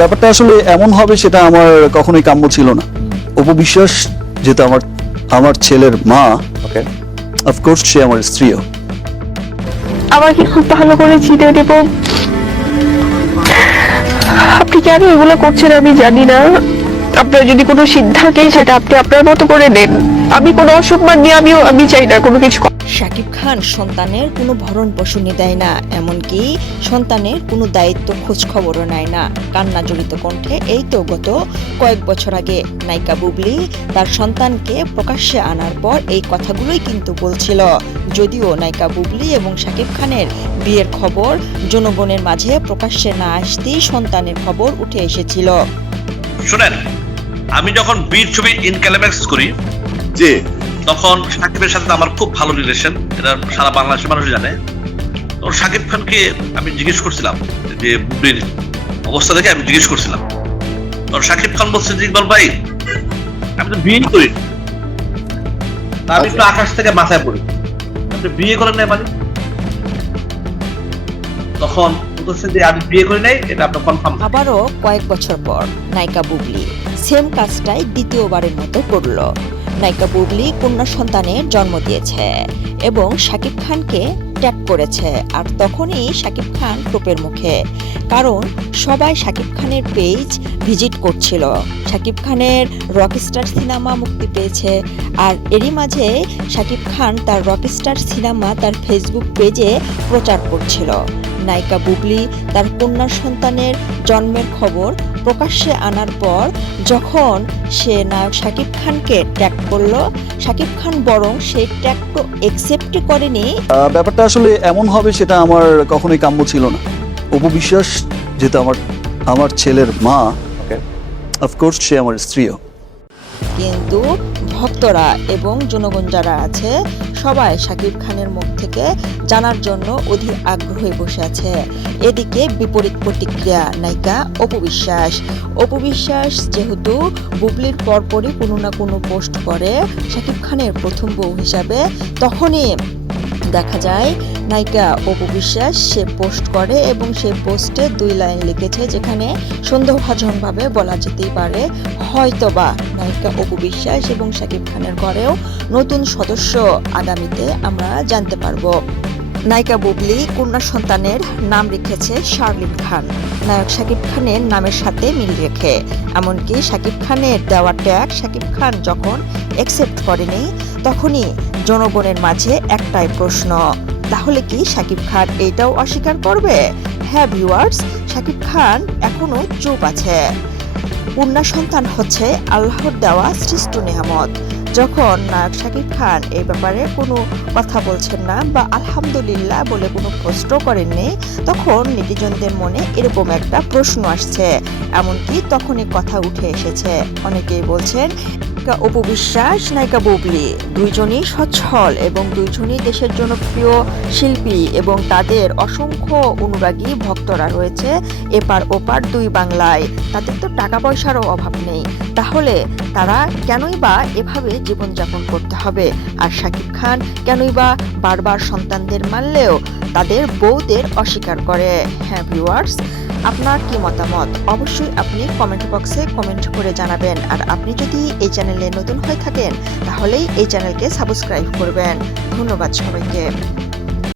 ব্যাপারটা আসলে এমন হবে সেটা আমার কখনোই কাম্য ছিল না। অপু বিশ্বাস যেহেতু আমার ছেলের মা, ওকে, অফকোর্স সে আমার স্ত্রীও। আমাকে খুব ভালো করে চিনে দেব। আপনি কেন এগুলো করছেন আমি জানি না। আপনার যদি কোনো সিদ্ধান্ত সেটা আপনি আপনার মতো করে নেন। আমি কোনো অসম্মান নিয়ে আমি চাই না কোনো কিছু। শাকিব খান সন্তানের কোনো ভরণ পোষণই দেয় না, এমনকি সন্তানের কোনো দায়িত্ব খোঁজ খবরও নেয় না। কান্না জড়িত কণ্ঠে এই তো গত কয়েক বছর আগে নায়িকা বুবলি তার সন্তানকে প্রকাশ্যে আনার পর এই কথাগুলোই কিন্তু বলছিল। যদিও নায়িকা বুবলি এবং শাকিব খানের বিয়ের খবর জনগণের মাঝে প্রকাশ্যে না আসতেই সন্তানের খবর উঠে এসেছিল। শুনেন, আমি যখন বীর ছবি ইনক্লাইম্যাক্স করি জি, তখন সাকিবের সাথে আমার খুব ভালো রিলেশন, এটা সারা বাংলাদেশের মানুষ জানে। তো সাকিব খানকে আমি জিজ্ঞেস করছিলাম যে বুবলির অবস্থা দেখে আমি জিজ্ঞেস করছিলাম। তো সাকিব খান বলছে যে ইকবাল ভাই আমি তো বিয়ে করি, আমি একটু আকাশ থেকে মাথায় পড়ি, আপনি বিয়ে করেন নাই মানে? তখন বলছে যে আমি বিয়ে করি নাই, এটা আপনার কনফার্ম? আবারও কয়েক বছর পর নায়িকা বুবলি সেম কাজটাই দ্বিতীয়বারের মতো করল। নায়িকা বুবলি কন্যা সন্তানের জন্ম দিয়েছে এবং শাকিব খানকে ট্যাগ করেছে। আর তখনই শাকিব খান টোপের মুখে, কারণ সবাই শাকিব খানের পেজ ভিজিট করছিল। শাকিব খানের রকস্টার সিনেমা মুক্তি পেয়েছে, আর এরই মাঝে শাকিব খান তার রকস্টার সিনেমা তার ফেসবুক পেজে প্রচার করছিল। নায়িকা বুবলি তার কন্যা সন্তানের জন্মের খবর প্রকাশ্যে আনার পর যখন সে নায়ক শাকিব খানকে ট্যাগ করলো, শাকিব খান বরং সেই ট্যাগটা একসেপ্টই করেনি। ব্যাপারটা আসলে এমন হবে সেটা আমার কখনোই কাম্য ছিল না। অপু বিশ্বাস যেহেতু আমার ছেলের মা, ওকে, অফকোর্স সে আমার স্ত্রীও। কিন্তু ভক্তরা এবং জনগণ যারা আছে সবাই শাকিব খানের মুখ থেকে জানার জন্য অধীর আগ্রহে বসে আছে। এদিকে বিপরীত প্রতিক্রিয়া নায়িকা অপু বিশ্বাস। অপু বিশ্বাস যেহেতু বুবলির পরপরই কোনো না কোনো পোস্ট করে শাকিব খানের প্রথম বউ হিসাবে, তখনই দেখা যায় নায়িকা অপু বিশ্বাস সে পোস্ট করে এবং সেই পোস্টে 2 লাইন লিখেছে, যেখানে সন্দেহভাজনভাবে বলা যেতেই পারে হয়তোবা নায়িকা অপু বিশ্বাস এবং শাকিব খানের ঘরেও নতুন সদস্য আগামীতে আমরা জানতে পারবো। নায়িকা বুবলি কন্যা সন্তানের নাম রেখেছে শার্লিন খান, নায়ক শাকিব খানের নামের সাথে মিল রেখে। এমনকি শাকিব খানের দেওয়া ট্যাগ শাকিব খান যখন অ্যাকসেপ্ট করেনি, তখনই জনগণের মাঝে একটাই প্রশ্ন, তাহলে কি শাকিব খান এটাও অস্বীকার করবে? হ্যাঁ ভিউয়ার্স, শাকিব খান এখনো চুপ আছে। কন্যা সন্তান হচ্ছে আল্লাহর দেওয়া সৃষ্ট নেয়ামত। যখন নায়ক শাকিব খান এই ব্যাপারে কোনো কথা বলছেন না বা আলহামদুলিল্লাহ বলে কোনো পোস্টও করেননি, তখন নেটিজনদের মনে এরকম একটা প্রশ্ন আসছে। এমনকি তখনই কথা উঠে এসেছে, অনেকেই বলছেন অপু বিশ্বাস নায়িকা বুবলি দুইজনই সচ্ছল এবং দুইজনই দেশের জনপ্রিয় শিল্পী এবং তাদের অসংখ্য অনুরাগী ভক্তরা রয়েছে এপার ওপার 2 বাংলায়। তাদের তো টাকা পয়সারও অভাব নেই, তাহলে তারা কেনই বা এভাবে জীবনযাপন করতে হবে? আর শাকিব খান কেনই বা বারবার সন্তানদের মারলেও তাদের বউদের অস্বীকার করে? হ্যাঁ ভিউয়ার্স, আপনার কি মতামত অবশ্যই আপনি কমেন্ট বক্সে কমেন্ট করে জানাবেন। আর আপনি যদি এই চ্যানেলে নতুন হয়ে থাকেন তাহলেই এই চ্যানেলকে সাবস্ক্রাইব করবেন। ধন্যবাদ সবাইকে।